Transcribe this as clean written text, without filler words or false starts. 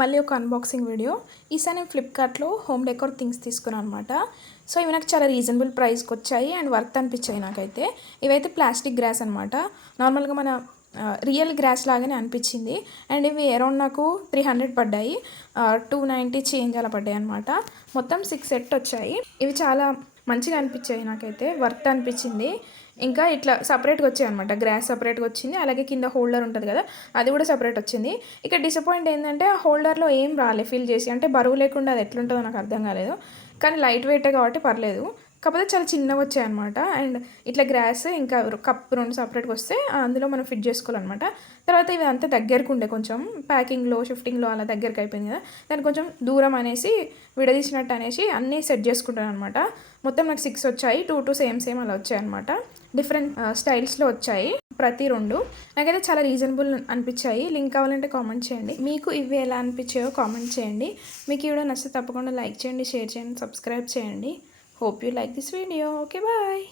మళ్ళీ ఒక unboxing video. ఈసారి నేను ఫ్లిప్కార్ట్లో హోమ్ డెకోర్ థింగ్స్ తీసుకున్నాను అనమాట. సో ఇవి నాకు చాలా రీజనబుల్ ప్రైస్కి వచ్చాయి అండ్ వర్త్ అనిపించాయి నాకైతే. ఇవైతే ప్లాస్టిక్ గ్రాస్ అనమాట. నార్మల్గా మన రియల్ గ్రాస్ లాగానే అనిపించింది. అండ్ ఇవి అరౌండ్ నాకు 300 పడ్డాయి, 290 చేంజ్ అలా పడ్డాయి అనమాట. మొత్తం 6 సెట్ వచ్చాయి. ఇవి చాలా మంచిగా అనిపించాయి నాకైతే, వర్త్ అనిపించింది. ఇంకా ఇట్లా సపరేట్గా వచ్చాయి అనమాట. గ్రాస్ సపరేట్గా వచ్చింది, అలాగే కింద హోల్డర్ ఉంటుంది కదా అది కూడా సపరేట్ వచ్చింది. ఇక డిసప్పాయింట్ ఏంటంటే ఆ హోల్డర్లో ఏం రాలే ఫిల్ చేసి, అంటే బరువు లేకుండా అది ఎట్లుంటుందో నాకు అర్థం కాలేదు. కానీ లైట్ వెయిటే కాబట్టి పర్లేదు, కాకపోతే చాలా చిన్నగా వచ్చాయి అనమాట. అండ్ ఇట్లా గ్రాస్ ఇంకా కప్ 2 సపరేట్గా వస్తే అందులో మనం ఫిట్ చేసుకోవాలన్నమాట. తర్వాత ఇవి అంతా దగ్గరకు ఉండే, కొంచెం ప్యాకింగ్లో షిఫ్టింగ్లో అలా దగ్గరికి అయిపోయింది కదా, దాన్ని కొంచెం దూరం అనేసి విడదీసినట్టు అనేసి అన్నీ సెట్ చేసుకుంటాను అనమాట. మొత్తం నాకు 6 వచ్చాయి, 2 సేమ్ అలా వచ్చాయి అనమాట. డిఫరెంట్ స్టైల్స్లో వచ్చాయి ప్రతి 2. నాకైతే చాలా రీజనబుల్ అనిపించాయి. లింక్ కావాలంటే కామెంట్ చేయండి. మీకు ఇవి ఎలా అనిపించాయో కామెంట్ చేయండి. మీకు ఈ వీడియో నచ్చితే తప్పకుండా లైక్ చేయండి, షేర్ చేయండి, సబ్స్క్రైబ్ చేయండి. Hope you like this video. Okay, bye.